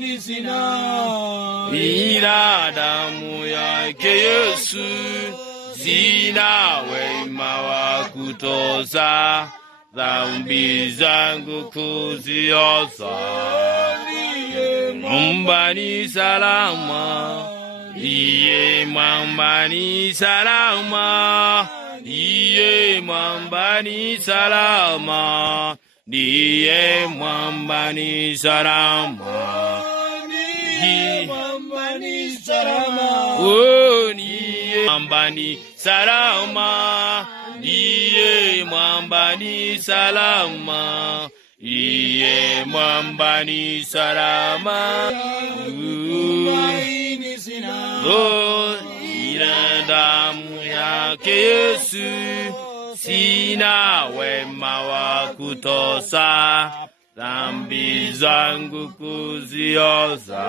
tumaini sina, ila damu yake Yesu, sina wema wa kutosha, dhambi zangu kuziosha. Mwamba ni salama, iye mwamba ni salama, iye mwamba ni salama, iye mwamba ni salama, iye mwamba ni salama, oh, iye mwamba ni salama, iye mwamba ni salama, iye mwamba ni salama, tumaini sina, oh, ila damu yake Yesu, sina wema wa kutosha, dhambi zangu kuziosha.